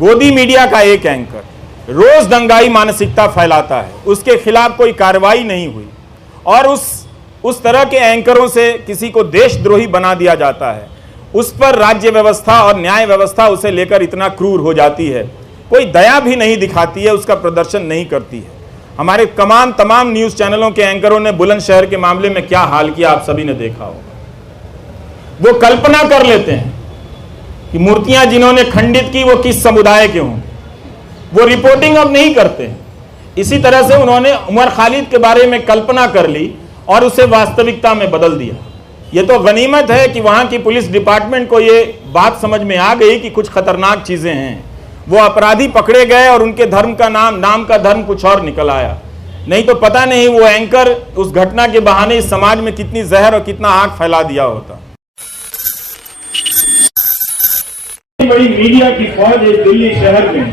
गोदी मीडिया का एक एंकर रोज दंगाई मानसिकता फैलाता है, उसके खिलाफ कोई कार्रवाई नहीं हुई और उस तरह के एंकरों से किसी को देशद्रोही बना दिया जाता है, उस पर राज्य व्यवस्था और न्याय व्यवस्था उसे लेकर इतना क्रूर हो जाती है, कोई दया भी नहीं दिखाती है, उसका प्रदर्शन नहीं करती है। हमारे तमाम न्यूज चैनलों के एंकरों ने बुलंदशहर के मामले में क्या हाल किया आप सभी ने देखा होगा। वो कल्पना कर लेते हैं कि मूर्तियां जिन्होंने खंडित की वो किस समुदाय के हों, वो रिपोर्टिंग अब नहीं करते हैं। इसी तरह से उन्होंने उमर खालिद के बारे में कल्पना कर ली और उसे वास्तविकता में बदल दिया। ये तो गनीमत है कि वहां की पुलिस डिपार्टमेंट को ये बात समझ में आ गई कि कुछ खतरनाक चीजें हैं। वो अपराधी पकड़े गए और उनके धर्म का नाम का धर्म कुछ और निकल आया। नहीं तो पता नहीं वो एंकर उस घटना के बहाने इस समाज में कितनी जहर और कितना आग फैला दिया होता। बड़ी मीडिया की फौज है दिल्ली शहर में,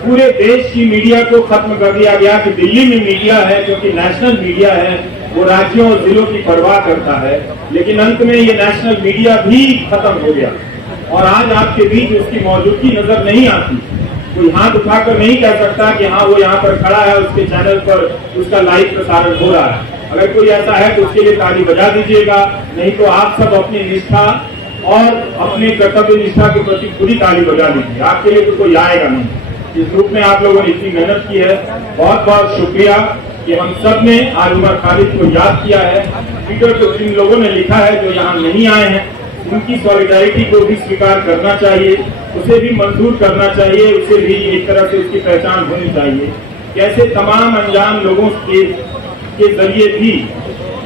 पूरे देश की मीडिया को खत्म कर दिया गया कि दिल्ली में मीडिया है क्योंकि नेशनल मीडिया है, वो राज्यों और जिलों की परवाह करता है। लेकिन अंत में ये नेशनल मीडिया भी खत्म हो गया और आज आपके बीच उसकी मौजूदगी नजर नहीं आती। कोई हाथ उठाकर नहीं कह सकता कि हाँ वो यहाँ पर खड़ा है, उसके चैनल पर उसका लाइव प्रसारण हो रहा है। अगर कोई ऐसा है तो उसके लिए ताली बजा दीजिएगा, नहीं तो आप सब अपनी निष्ठा और अपने कर्तव्य निष्ठा के प्रति पूरी ताली बजा दीजिए। आपके लिए तो कोई आएगा नहीं। इस ग्रुप में आप लोगों ने इतनी मेहनत की है, बहुत बहुत शुक्रिया कि हम सब ने आज उमर खालिद को याद किया है। ट्विटर पर जिन लोगों ने लिखा है जो यहाँ नहीं आए हैं, उनकी सॉलिडारिटी को भी स्वीकार करना चाहिए, उसे भी मंजूर करना चाहिए, उसे भी एक तरह से उसकी पहचान होनी चाहिए। कैसे तमाम अनजान लोगों के जरिए भी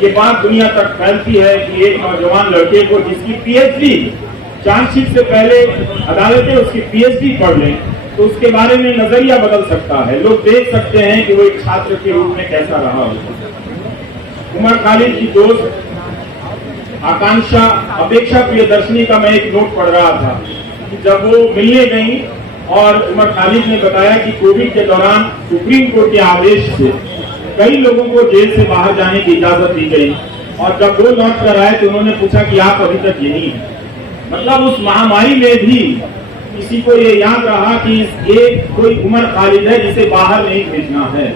ये बात दुनिया तक फैलती है कि एक नौजवान लड़के को जिसकी पीएचडी, चार्जशीट से पहले अदालतें उसकी पीएचडी पढ़ लें तो उसके बारे में नजरिया बदल सकता है। लोग देख सकते हैं कि वो एक छात्र के रूप में कैसा रहा हो। उमर खालिद की दोस्त आकांक्षा अपेक्षा प्रियदर्शनी का मैं एक नोट पढ़ रहा था कि जब वो मिलने गई और उमर खालिद ने बताया कि कोविड के दौरान सुप्रीम कोर्ट के आदेश से कई लोगों को जेल से बाहर जाने की इजाजत दी गई और जब वो लौट कर आए तो उन्होंने पूछा कि आप अभी तक यहीं हैं। मतलब उस महामारी में भी किसी को ये याद रहा कि एक कोई उमर खालिद है जिसे बाहर नहीं भेजना है।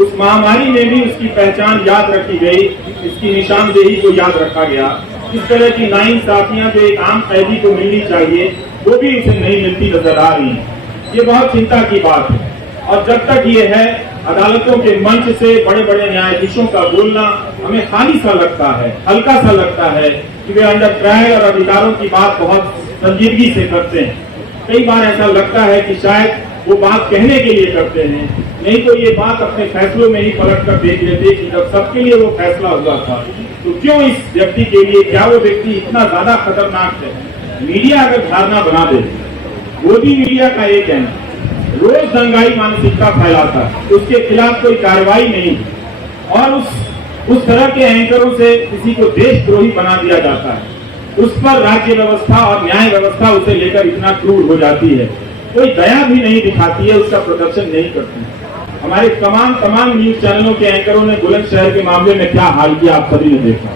उस महामारी में भी उसकी पहचान याद रखी गई, इसकी निशानदेही को याद रखा गया। इस तरह की नाइंसाफियां जो एक आम कैदी को मिलनी चाहिए वो भी उसे नहीं मिलती नजर आ रही है। ये बहुत चिंता की बात है और जब तक ये है अदालतों के मंच से बड़े बड़े न्यायाधीशों का बोलना हमें खाली सा लगता है, हल्का सा लगता है कि वे अंडर ट्रायल और अधिकारों की बात बहुत संजीदगी से करते हैं। कई बार ऐसा लगता है कि शायद वो बात कहने के लिए करते हैं, नहीं तो ये बात अपने फैसलों में ही पलट कर देख लेते कि जब सबके लिए वो फैसला हुआ था तो क्यों इस व्यक्ति के लिए, क्या वो व्यक्ति इतना ज्यादा खतरनाक है। मीडिया अगर धारणा बना दे, गोदी मीडिया का एक है रोज दंगाई मानसिकता फैलाता है, उसके खिलाफ कोई कार्रवाई नहीं और उस तरह के एंकरों से किसी को देशद्रोही बना दिया जाता है, उस पर राज्य व्यवस्था और न्याय व्यवस्था उसे लेकर इतना क्रूर हो जाती है, कोई दया भी नहीं दिखाती है, उसका प्रदर्शन नहीं करती। हमारे तमाम न्यूज चैनलों के एंकरों ने बुलंदशहर के मामले में क्या हाल किया आप सभी ने देखा।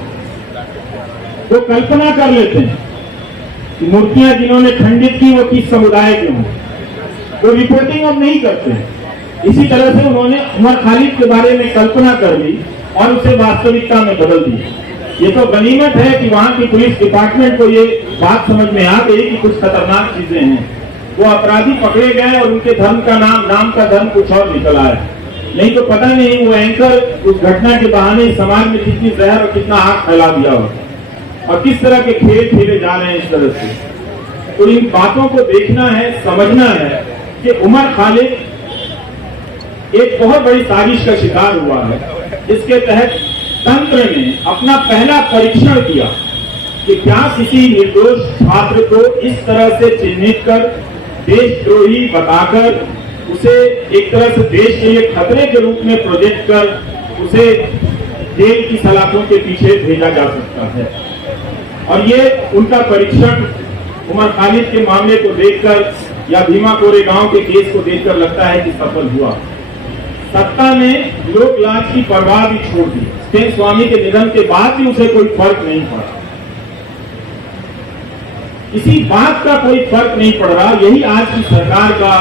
वो कल्पना कर लेते हैं कि मूर्तियां जिन्होंने खंडित की वो किस समुदाय के हों, वो रिपोर्टिंग अब नहीं करते हैं। इसी तरह से उन्होंने उमर खालिद के बारे में कल्पना कर ली और उसे वास्तविकता में बदल दिया। ये तो गनीमत है कि वहां की पुलिस डिपार्टमेंट को ये बात समझ में आ गई कि कुछ खतरनाक चीजें हैं। वो अपराधी पकड़े गए और उनके धर्म का नाम का धर्म कुछ और निकल आया। नहीं तो पता नहीं वो एंकर उस घटना के बहाने समाज में कितनी जहर और कितना आग फैला दिया होगा और किस तरह के खेल खेले जा रहे हैं इस तरह से। तो इन बातों को देखना है, समझना है कि उमर खालिद एक बहुत बड़ी साजिश का शिकार हुआ है, जिसके तहत तंत्र ने अपना पहला परीक्षण किया कि क्या किसी निर्दोष छात्र को इस तरह से चिन्हित कर, देशद्रोही बताकर, उसे एक तरह से देश के लिए खतरे के रूप में प्रोजेक्ट कर उसे जेल की सलाखों के पीछे भेजा जा सकता है। और ये उनका परीक्षण उमर खालिद के मामले को देखकर या भीमा कोरेगांव के केस को देखकर लगता है कि सफल हुआ। सत्ता ने लोक लाज की परवाह भी छोड़ दी। स्टेन स्वामी के निधन के बाद भी उसे कोई फर्क नहीं पड़ा। किसी बात का कोई फर्क नहीं पड़ रहा। यही आज की सरकार का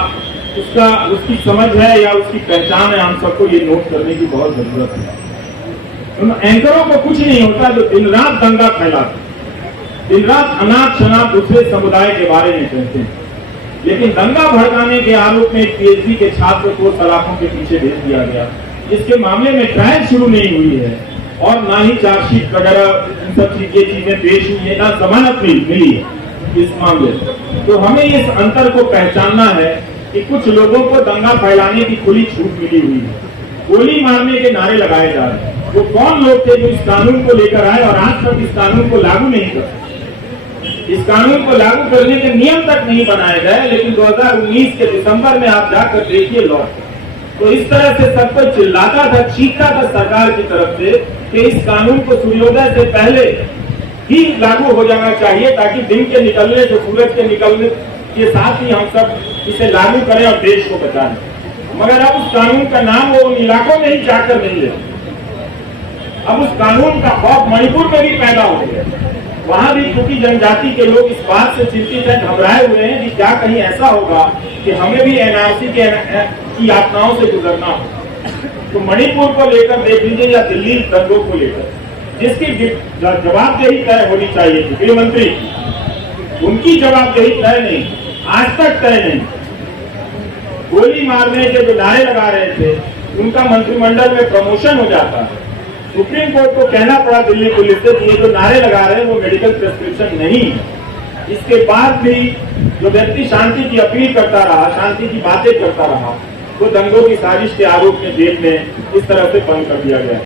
उसकी समझ है या उसकी पहचान है। हम सबको ये नोट करने की बहुत जरूरत है। उन एंकरों को कुछ नहीं होता जो दिन रात दंगा फैलाते, दिन रात अनाप शनाप दूसरे समुदाय के बारे में कहते हैं। लेकिन दंगा भड़काने के आरोप में पीएचडी के छात्र को सलाखों के पीछे भेज दिया गया, जिसके मामले में ट्रायल शुरू नहीं हुई है और ना ही चार्जशीट वगैरह इन सब चीजें पेश हुई है, ना जमानत मिली है इस मामले में। तो हमें इस अंतर को पहचानना है कि कुछ लोगों को दंगा फैलाने की खुली छूट मिली हुई है, गोली मारने के नारे लगाए जा रहे हैं। वो कौन लोग थे जो इस कानून को लेकर आए और आज तक इस कानून को लागू नहीं कर, इस कानून को लागू करने के नियम तक नहीं बनाए गए। लेकिन 2019 के दिसंबर में आप जाकर देखिए लॉट, तो इस तरह से सब कोई चिल्लाता था, चीखता था सरकार की तरफ से कि इस कानून को सूर्योदय से पहले ही लागू हो जाना चाहिए, ताकि दिन के निकलने से, सूरज के निकलने के साथ ही हम सब इसे लागू करें और देश को बचाएं। मगर अब उस कानून का नाम वो उन इलाकों में ही जाकर नहीं लेते। अब उस कानून का खौफ मणिपुर में भी पैदा हो गया। वहां भी क्योंकि जनजाति के लोग इस बात से चिंतित हैं, घबराए हुए हैं कि क्या कहीं ऐसा होगा कि हमें भी एनआरसी की यातनाओं से गुजरना हो। तो मणिपुर को लेकर देख लीजिए या दिल्ली दंगों को लेकर जिसकी जवाबदेही तय होनी चाहिए थी गृह मंत्री, उनकी जवाबदेही तय नहीं, आज तक तय नहीं। गोली मारने के जो नारे लगा रहे थे उनका मंत्रिमंडल में प्रमोशन हो जाता है। सुप्रीम कोर्ट को कहना पड़ा दिल्ली पुलिस से कि ये जो नारे लगा रहे हैं वो मेडिकल प्रिस्क्रिप्शन नहीं है। इसके बाद भी जो व्यक्ति शांति की अपील करता रहा, शांति की बातें करता रहा, वो दंगों की साजिश के आरोप में जेल में इस तरह से बंद कर दिया गया।